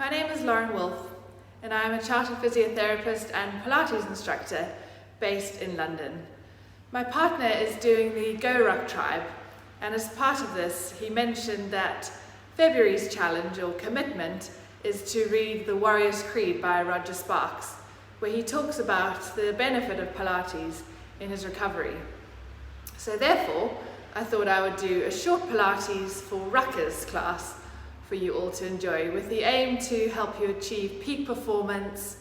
My name is Lauren Wolfe and I am a chartered physiotherapist and Pilates instructor based in London. My partner is doing the Go Ruck Tribe, and as part of this he mentioned that February's challenge or commitment is to read The Warrior's Creed by Roger Sparks, where he talks about the benefit of Pilates in his recovery. So therefore, I thought I would do a short Pilates for Ruckers class for you all to enjoy, with the aim to help you achieve peak performance,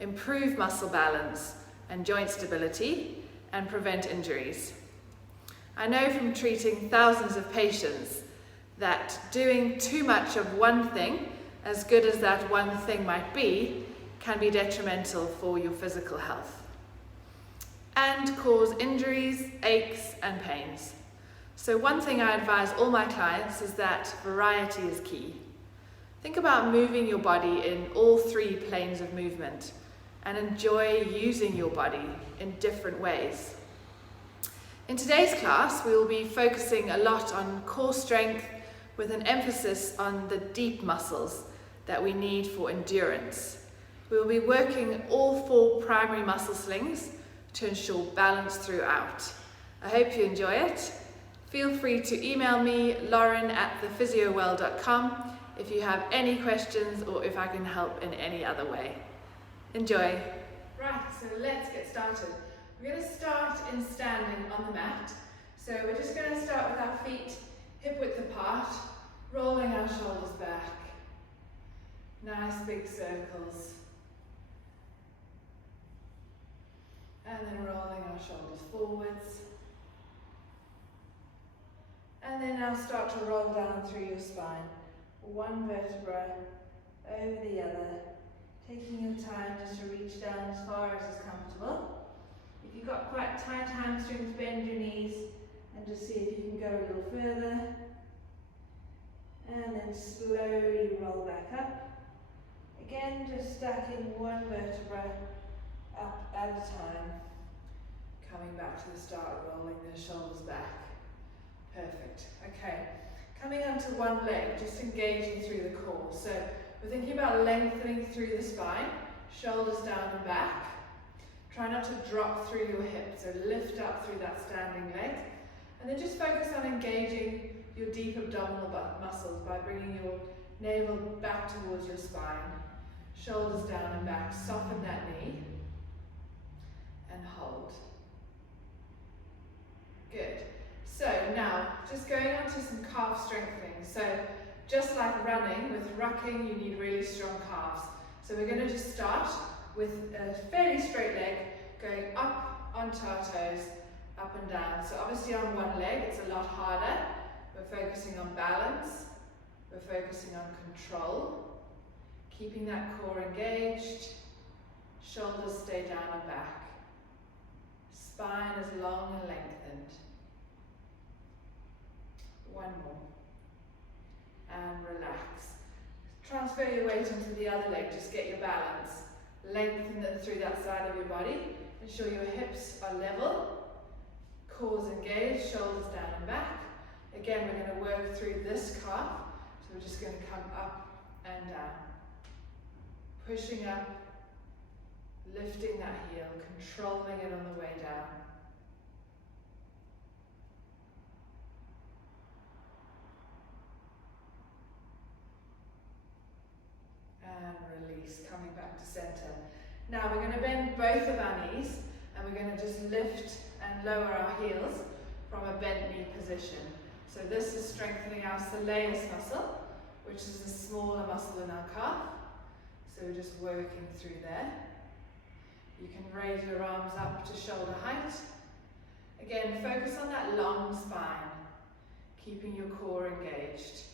improve muscle balance and joint stability, and prevent injuries. I know from treating thousands of patients that doing too much of one thing, as good as that one thing might be, can be detrimental for your physical health and cause injuries, aches and pains. So one thing I advise all my clients is that variety is key. Think about moving your body in all three planes of movement and enjoy using your body in different ways. In today's class, we will be focusing a lot on core strength with an emphasis on the deep muscles that we need for endurance. We will be working all 4 primary muscle slings to ensure balance throughout. I hope you enjoy it. Feel free to email me, lauren@thephysiowell.com, if you have any questions or if I can help in any other way. Enjoy. Right, so let's get started. We're going to start in standing on the mat. So we're just going to start with our feet hip width apart, rolling our shoulders back. Nice big circles. And then rolling our shoulders forwards. And then now start to roll down through your spine. One vertebra over the other. Taking your time just to reach down as far as is comfortable. If you've got quite tight hamstrings, bend your knees and just see if you can go a little further. And then slowly roll back up. Again, just stacking one vertebra up at a time. Coming back to the start, rolling the shoulders back. Perfect. Okay, coming onto one leg, just engaging through the core. So we're thinking about lengthening through the spine, shoulders down and back. Try not to drop through your hips, so lift up through that standing leg. And then just focus on engaging your deep abdominal muscles by bringing your navel back towards your spine. Shoulders down and back, soften that knee and hold. Good. So now, just going on to some calf strengthening. So just like running, with rucking you need really strong calves. So we're going to just start with a fairly straight leg, going up onto our toes, up and down. So obviously on one leg it's a lot harder. We're focusing on balance, we're focusing on control, keeping that core engaged, shoulders stay down and back, spine is long and lengthened. One more. And relax. Transfer your weight onto the other leg, just get your balance. Lengthen it through that side of your body. Ensure your hips are level. Core's engaged, shoulders down and back. Again, we're going to work through this calf. So we're just going to come up and down. Pushing up, lifting that heel, controlling it on the way down. And release, coming back to center. Now we're going to bend both of our knees and we're going to just lift and lower our heels from a bent knee position. So this is strengthening our soleus muscle, which is the smaller muscle in our calf. So we're just working through there. You can raise your arms up to shoulder height. Again, focus on that long spine, keeping your core engaged.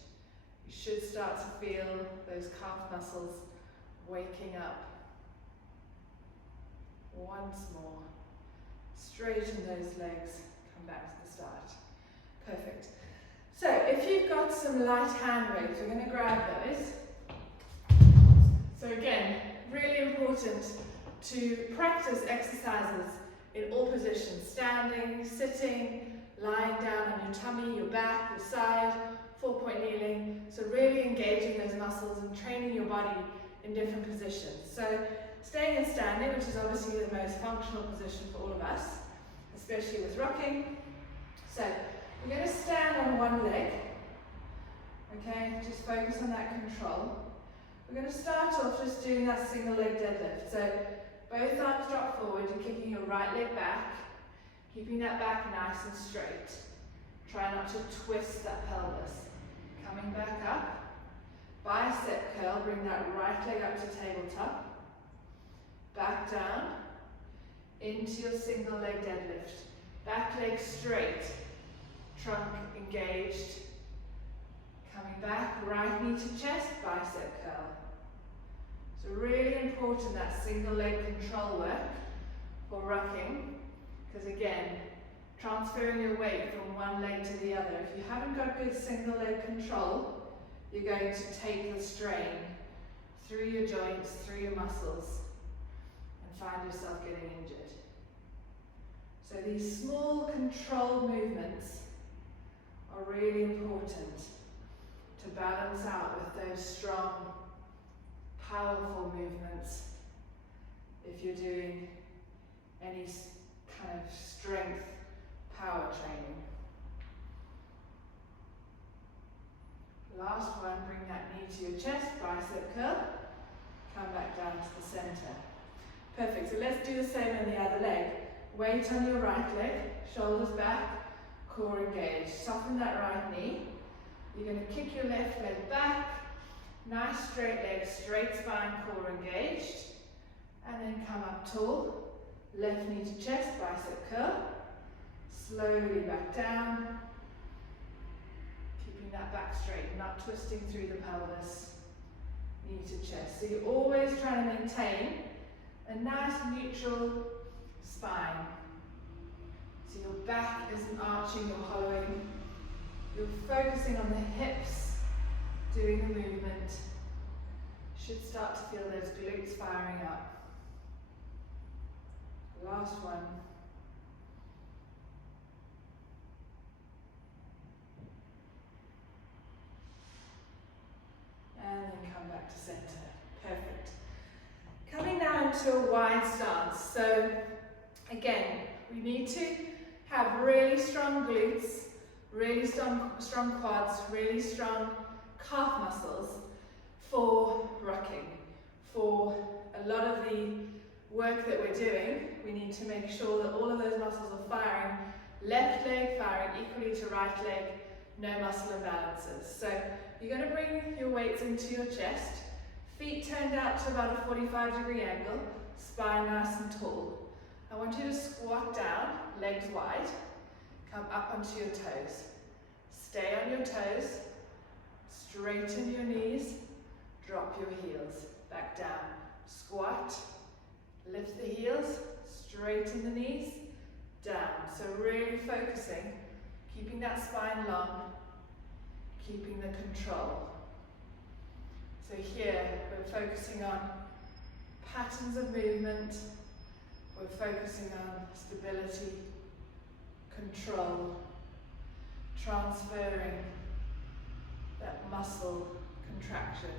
You should start to feel those calf muscles waking up. Once more. Straighten those legs. Come back to the start. Perfect. So if you've got some light hand weights, we're going to grab those. So again, really important to practice exercises in all positions. Standing, sitting, lying down on your tummy, your back, your side, 4-point kneeling. So really engaging those muscles and training your body in different positions. So staying and standing, which is obviously the most functional position for all of us, especially with rocking. So we're going to stand on one leg. Okay, just focus on that control. We're going to start off just doing that single leg deadlift. So both arms drop forward, you're kicking your right leg back, keeping that back nice and straight. Try not to twist that pelvis. Coming back up, bicep curl, bring that right leg up to tabletop. Back down, into your single leg deadlift. Back leg straight, trunk engaged. Coming back, right knee to chest, bicep curl. So really important that single leg control work for rucking, because again, transferring your weight from one leg to the other. If you haven't got good single leg control, you're going to take the strain through your joints, through your muscles, and find yourself getting injured. So these small controlled movements are really important to balance out with those strong, powerful movements if you're doing any kind of strength power training. Last one, bring that knee to your chest, bicep curl, come back down to the center. Perfect, so let's do the same on the other leg. Weight on your right leg, shoulders back, core engaged. Soften that right knee. You're going to kick your left leg back, nice straight leg, straight spine, core engaged, and then come up tall. Left knee to chest, bicep curl. Slowly back down, keeping that back straight, not twisting through the pelvis. Knee to chest. So you're always trying to maintain a nice neutral spine. So your back isn't arching or hollowing. You're focusing on the hips, doing the movement. Should start to feel those glutes firing up. Last one. And then come back to center. Perfect. Coming now into a wide stance. So again, we need to have really strong glutes, really strong quads, really strong calf muscles for rucking. For a lot of the work that we're doing, we need to make sure that all of those muscles are firing. Left leg firing equally to right leg, no muscle imbalances. So you're going to bring your weights into your chest, feet turned out to about a 45-degree angle, spine nice and tall. I want you to squat down, legs wide, come up onto your toes. Stay on your toes, straighten your knees, drop your heels, back down. Squat, lift the heels, straighten the knees, down. So really focusing, keeping that spine long, keeping the control. So here we're focusing on patterns of movement, we're focusing on stability, control, transferring that muscle contraction,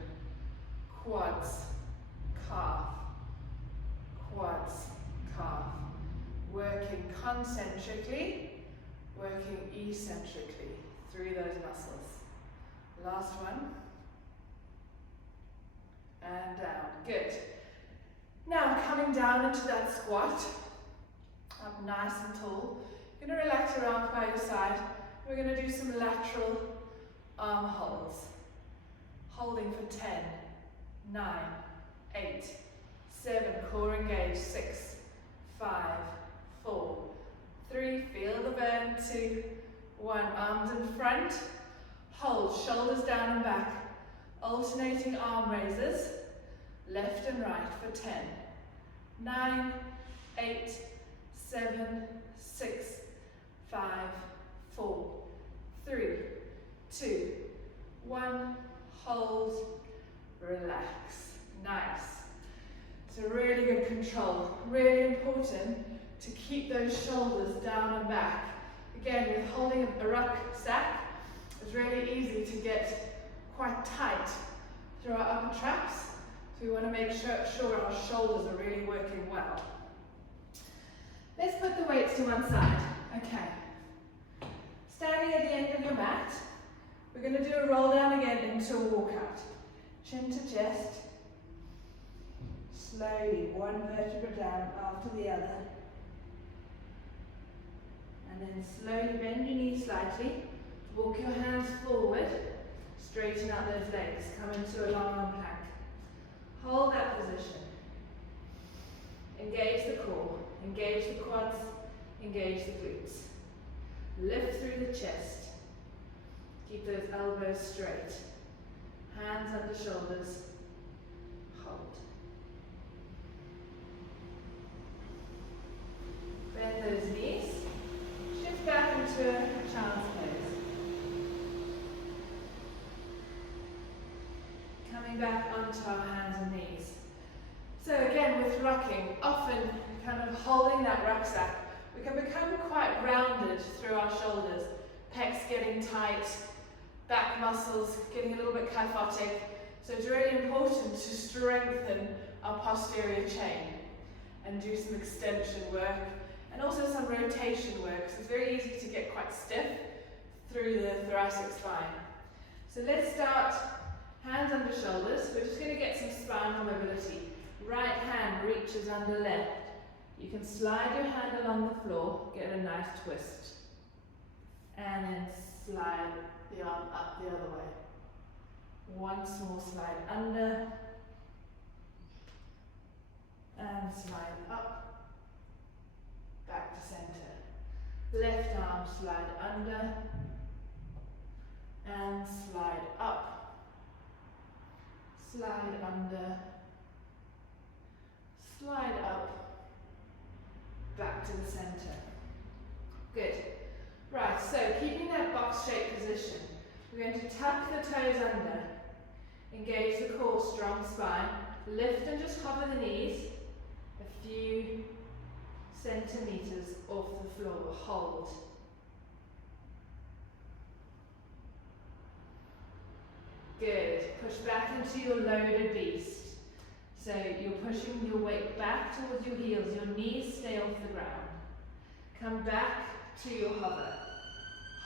quads, calf, quads, calf, working concentrically, working eccentrically through those muscles. Last one, and down, good. Now coming down into that squat, up nice and tall. You're going to relax your arms by your side. We're going to do some lateral arm holds. Holding for 10, 9, 8, 7, core engaged, 6, 5, 4, 3, feel the burn, 2, 1, arms in front, hold, shoulders down and back, alternating arm raises, left and right for 10, 9, 8, 7, 6, 5, 4, 3, 2, 1, hold, relax, nice. So really good control, really important to keep those shoulders down and back. Again, with holding a rucksack, It's really easy to get quite tight through our upper traps, so we want to make sure our shoulders are really working well. Let's put the weights to one side. Okay. Standing at the end of your mat, we're going to do a roll down again into a walkout. Chin to chest. Slowly, one vertebra down after the other. And then slowly bend your knees slightly. Walk your hands forward. Straighten out those legs. Come into a long arm plank. Hold that position. Engage the core. Engage the quads. Engage the glutes. Lift through the chest. Keep those elbows straight. Hands under shoulders. Hold. Bend those knees. Shift back into a child's pose. Coming back onto our hands and knees. So again, with rucking, often kind of holding that rucksack, we can become quite rounded through our shoulders. Pecs getting tight, back muscles getting a little bit kyphotic. So it's really important to strengthen our posterior chain and do some extension work and also some rotation work. So it's very easy to get quite stiff through the thoracic spine. So let's start hands under shoulders. We're just going to get some spinal mobility. Right hand reaches under left. You can slide your hand along the floor, get a nice twist. And then slide the arm up the other way. One small slide under. And slide up. Back to center. Left arm slide under. And slide up. Slide under. Slide up. Back to the center. Good. Right, so keeping that box shaped position, we're going to tuck the toes under, engage the core, strong spine, lift and just hover the knees a few centimeters off the floor. Hold. Good. Push back into your loaded beast. So you're pushing your weight back towards your heels, your knees stay off the ground. Come back to your hover.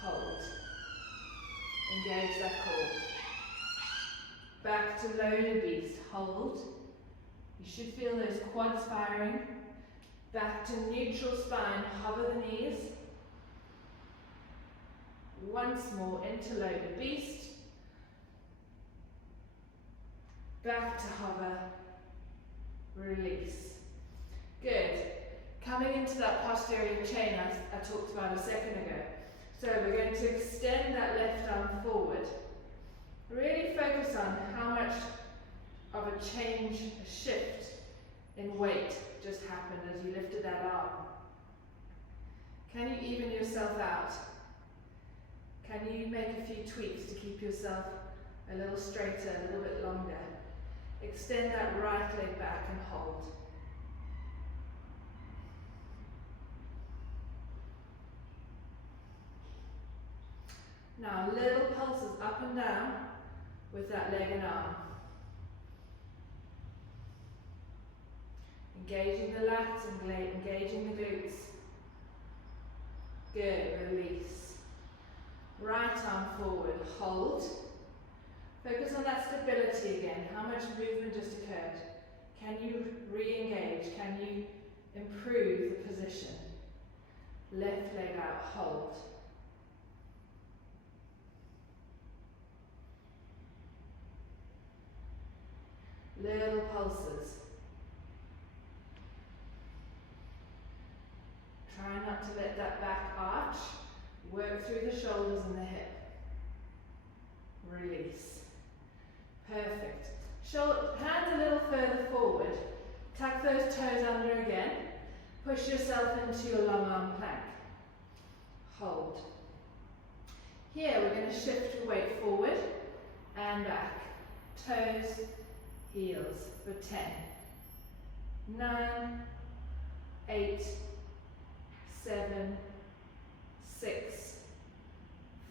Hold. Engage that core. Back to loaded beast. Hold. You should feel those quads firing. Back to neutral spine. Hover the knees. Once more into loaded beast. Back to hover. Release. Good. Coming into that posterior chain I talked about a second ago. So we're going to extend that left arm forward. Really focus on how much of a change, a shift in weight just happened as you lifted that arm. Can you even yourself out? Can you make a few tweaks to keep yourself a little straighter, a little bit longer? Extend that right leg back and hold. Now little pulses up and down with that leg and arm. Engaging the lats and engaging the glutes. Good, release. Right arm forward, hold. Focus on that stability again. How much movement just occurred? Can you re-engage? Can you improve the position? Left leg out, hold. Little pulses. Try not to let that back arch. Work through the shoulders and the hip. Release. Perfect. Hands a little further forward. Tuck those toes under again. Push yourself into your long arm plank. Hold. Here we're going to shift your weight forward and back. Toes, heels for 10, 9, 8, 7, 6,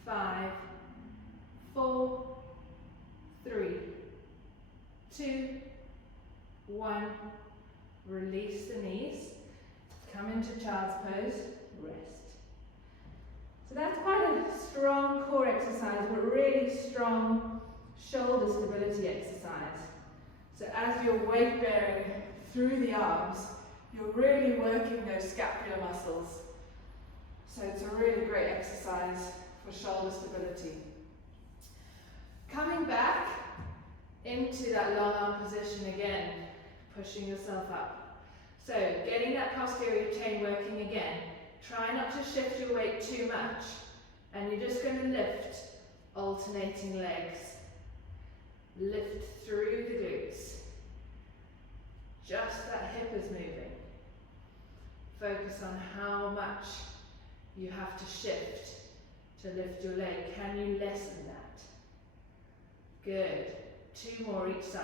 5, 4, 3, 2, 1. Release the knees. Come into child's pose. Rest. So that's quite a strong core exercise, but really strong shoulder stability exercise. So as you're weight bearing through the arms, you're really working those scapular muscles. So it's a really great exercise for shoulder stability. Coming back into that long arm position again, pushing yourself up. So getting that posterior chain working again. Try not to shift your weight too much, and you're just going to lift alternating legs. Lift through the glutes. Just that hip is moving. Focus on how much you have to shift to lift your leg. Can you lessen that? Good. 2 more each side.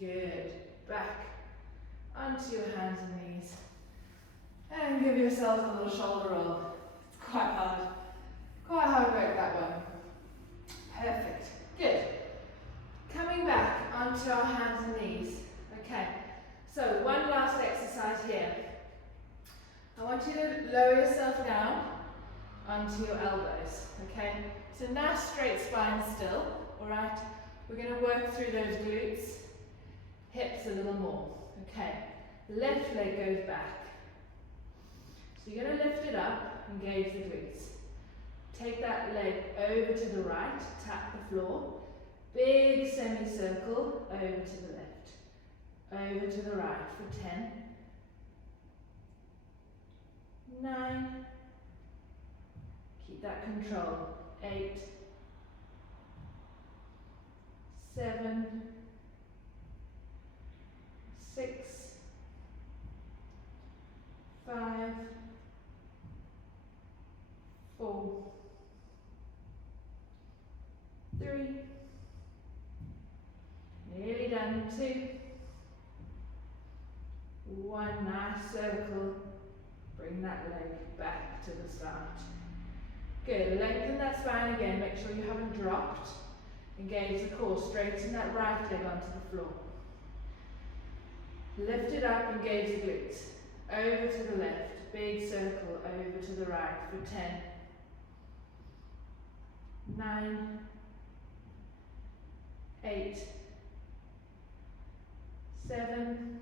Good. Back onto your hands and knees. And give yourselves a little shoulder roll. It's quite hard. Quite hard work, that one. Perfect. Good. Coming back onto our hands and knees. Okay. So one last exercise here. I want you to lower yourself down onto your elbows. Okay. So now straight spine still. All right. We're going to work through those glutes. Hips a little more. Okay. Left leg goes back. So you're going to lift it up, engage the glutes. Take that leg over to the right, tap the floor. Big semicircle over to the left. Over to the right for 10. 9. Keep that control. 8. 7. 6. 5. 4. 3. Nearly done. 2. 1. Nice circle. Bring that leg back to the start. Good. Lengthen that spine again. Make sure you haven't dropped. Engage the core. Straighten that right leg onto the floor. Lift it up. Engage the glutes. Over to the left. Big circle. Over to the right for 10. 9. 8. 7.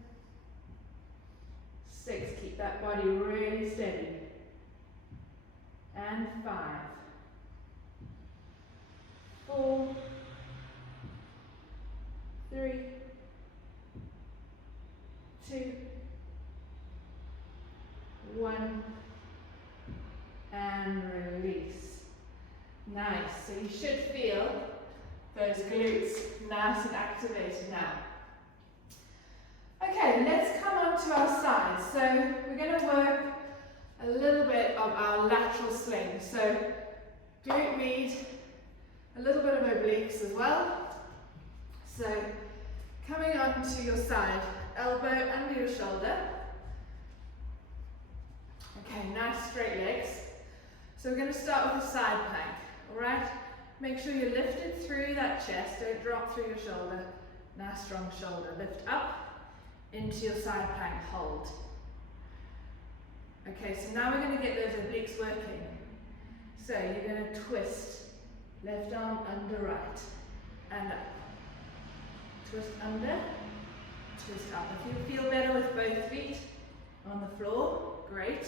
6. Keep that body really steady. And 5. 4. 3. 2. 1. And release. Nice. So you should feel those glutes nice and activated now. Okay, let's come on to our sides. So we're going to work a little bit of our lateral swing. So glute med, a little bit of obliques as well. So coming on to your side, elbow under your shoulder. Okay, nice straight legs. So we're going to start with a side plank, alright? Make sure you're lifted through that chest, don't drop through your shoulder. Nice strong shoulder. Lift up into your side plank, hold. Okay, so now we're going to get those obliques working. So you're going to twist, left arm under right, and up. Twist under, twist up. If you feel better with both feet on the floor, great.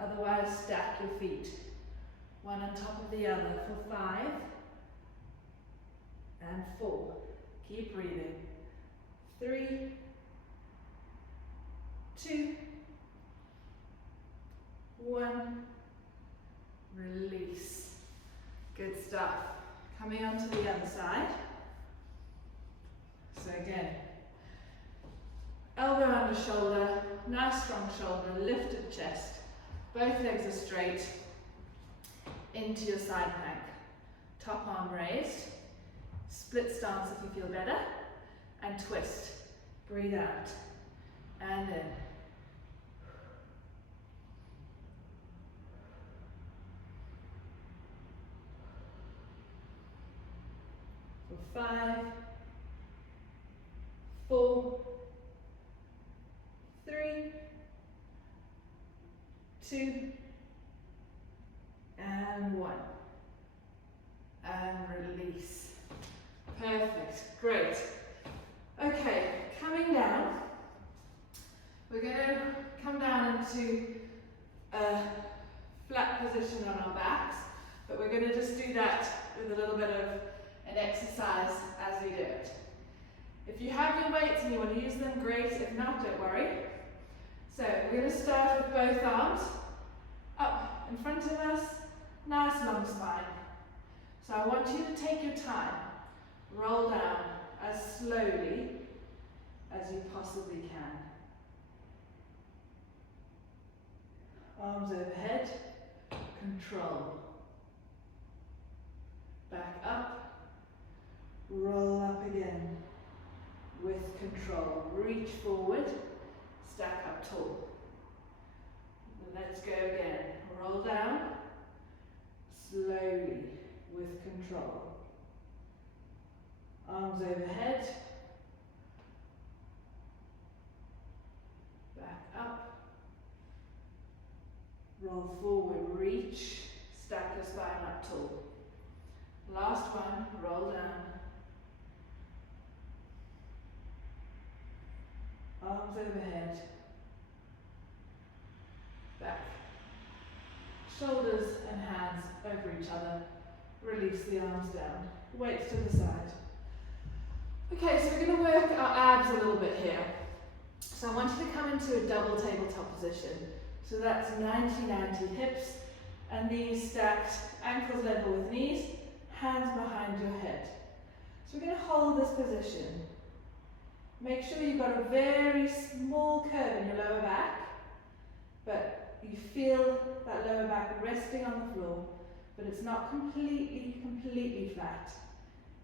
Otherwise, stack your feet. One on top of the other for 5 and 4. Keep breathing. 3, 2, 1. Release. Good stuff. Coming on to the other side. So again, elbow under shoulder, nice strong shoulder, lifted chest. Both legs are straight. Into your side plank. Top arm raised. Split stance if you feel better. And twist. Breathe out. And in. 5, 4, 3, 2, and 1. And release. Perfect, great. Okay, coming down. We're going to come down into a flat position on our backs, but we're going to just do that with a little bit of an exercise as we do it. If you have your weights and you want to use them, great. If not, don't worry. So we're going to start with both arms up in front of us, nice long spine. So I want you to take your time, roll down as slowly as you possibly can. Arms overhead, control. Back up, roll up again with control. Reach forward, stack up tall. Let's go again. Roll down, slowly with control. Arms overhead, back up. Roll forward, reach, stack your spine up tall. Last one, roll down. Arms overhead. Back. Shoulders and hands over each other. Release the arms down. Weights to the side. Okay, so we're going to work our abs a little bit here. So I want you to come into a double tabletop position. So that's 90-90, hips and knees stacked, ankles level with knees, hands behind your head. So we're going to hold this position. Make sure you've got a very small curve in your lower back, but you feel that lower back resting on the floor, but it's not completely flat.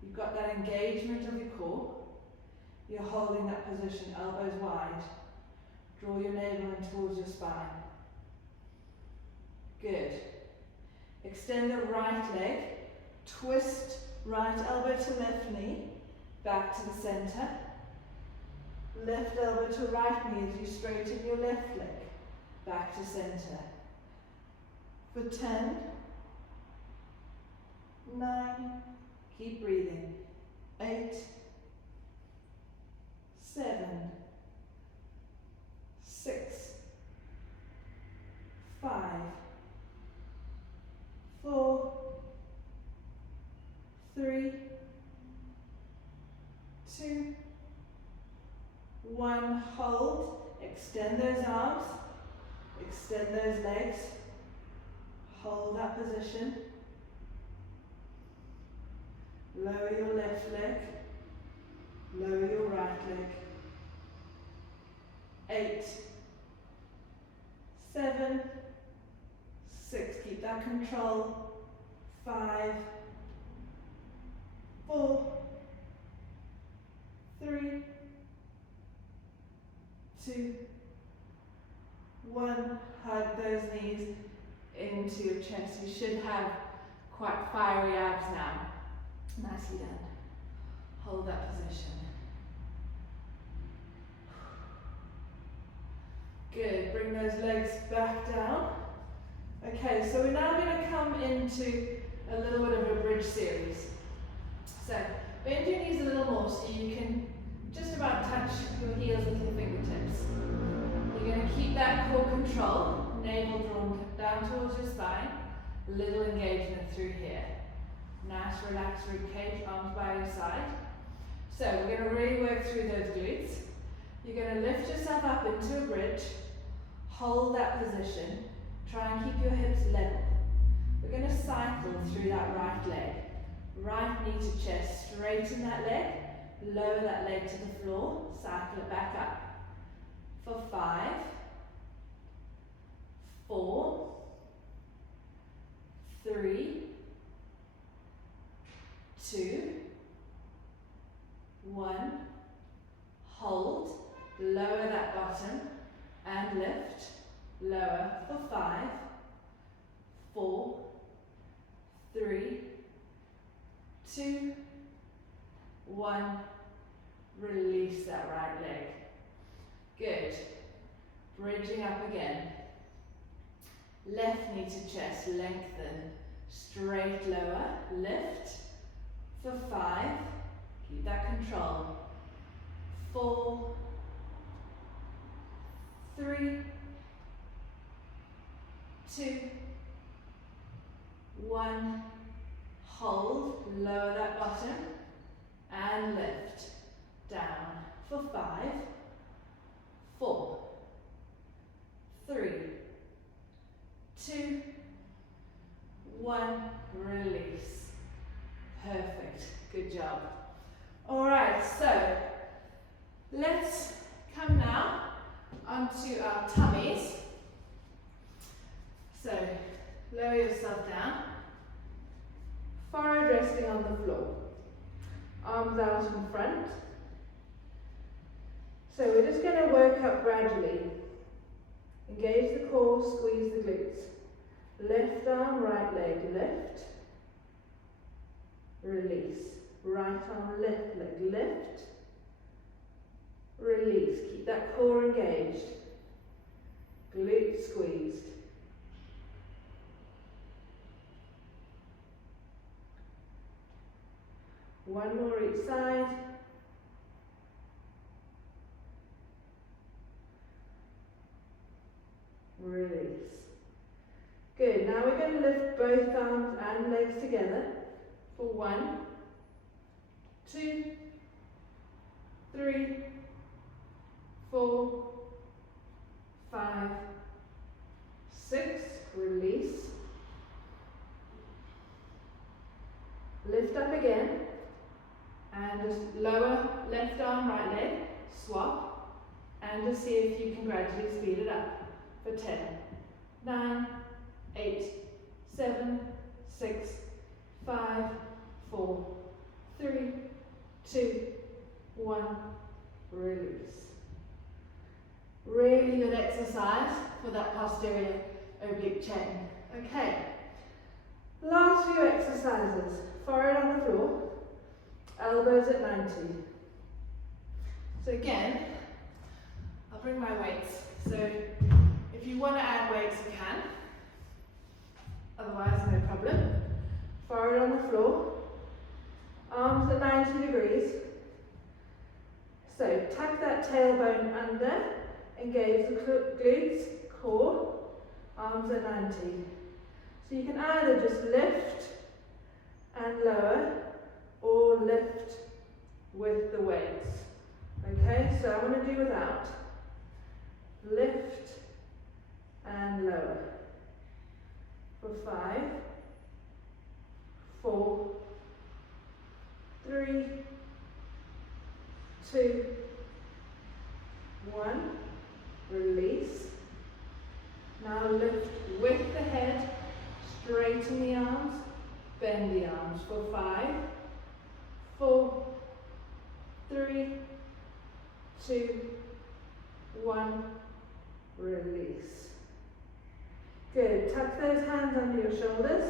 You've got that engagement of your core. You're holding that position, elbows wide. Draw your navel in towards your spine. Good. Extend the right leg, twist right elbow to left knee, back to the center. Left elbow to right knee as you straighten your left leg, back to center. For 10, 9, keep breathing, 8, 7, 6, 5, 4, 3, 2, 1, hold, extend those arms, extend those legs, hold that position, lower your left leg, lower your right leg, 8, 7, 6, keep that control, 5, 4, 3, 2, 1, hug those knees into your chest. You should have quite fiery abs now. Nicely done. Hold that position. Good, bring those legs back down. Okay, so we're now going to come into a little bit of a bridge series. So, bend your knees a little more so you can just about touch your heels with your fingertips. You're going to keep that core control, navel drawn down towards your spine, little engagement through here. Nice relaxed rib cage, arms by your side. So we're going to really work through those glutes. You're going to lift yourself up into a bridge, hold that position, try and keep your hips level. We're going to cycle through that right leg. Right knee to chest, straighten that leg, lower that leg to the floor, cycle it back up. For 5, 4, 3, 2, 1, hold, lower that bottom and lift, lower for 5, 4, 3, 2, Left knee to chest, lengthen. Straight lower, lift. For 5, keep that control. 4, 3, 2, 1. Hold, lower that bottom, and lift. Down for 5, 4, 3, 2, 1. Release. Perfect. Good job. All right, so let's come now onto our tummies. So lower yourself down. Forehead resting on the floor. Arms out in front. So we're just going to work up gradually. Engage the core, squeeze the glutes. Left arm, right leg, lift. Release. Right arm, left leg, lift. Release. Keep that core engaged. Glutes squeezed. One more each side. Release. Good. Now we're going to lift both arms and legs together for 1, 2, 3, 4, 5, 6. Release. Lift up again. And just lower left arm, right leg, swap, and just see if you can gradually speed it up for 10, 9, 8, 7, 6, 5, 4, 3, 2, 1, release. Really good exercise for that posterior oblique chain. Okay, last few exercises. Forehead on the floor. Elbows at 90. So again, I'll bring my weights. So if you want to add weights, you can. Otherwise, no problem. Forehead on the floor. Arms at 90 degrees. So tuck that tailbone under. Engage the glutes, core. Arms at 90. So you can either just lift and lower, or lift with the weights. Okay, so I'm going to do without. Lift and lower. For 5, 4, 3, 2, 1. Release. Now lift with the head, straighten the arms, bend the arms for 5, 4, 3, 2, 1, release. Good, tuck those hands under your shoulders,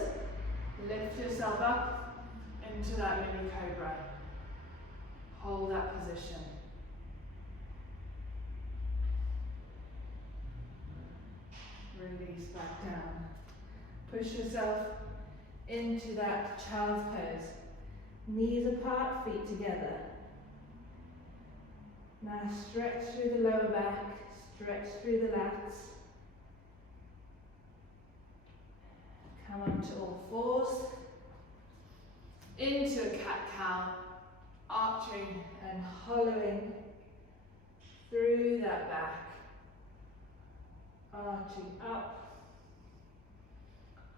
lift yourself up into that mini cobra. Hold that position. Release back down. Push yourself into that child's pose. Knees apart, feet together. Now stretch through the lower back, stretch through the lats. Come onto all fours. Into a cat-cow, arching and hollowing through that back. Arching up,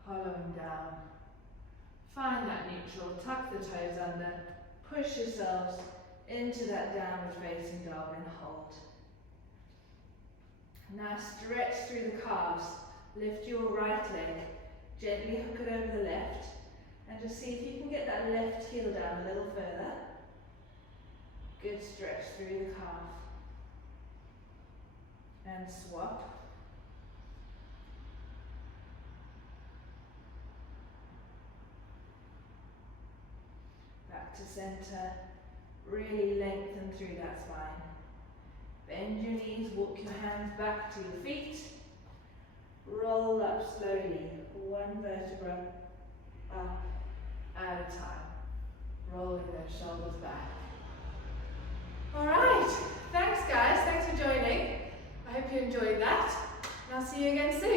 hollowing down. Find that neutral, tuck the toes under, push yourselves into that downward facing dog and hold. Now stretch through the calves, lift your right leg, gently hook it over the left, and just see if you can get that left heel down a little further. Good stretch through the calf. And swap. Back to center, really lengthen through that spine. Bend your knees, walk your hands back to your feet. roll up slowly, one vertebra up at a time, rolling those shoulders back. Alright, thanks guys, thanks for joining. I hope you enjoyed that, and I'll see you again soon.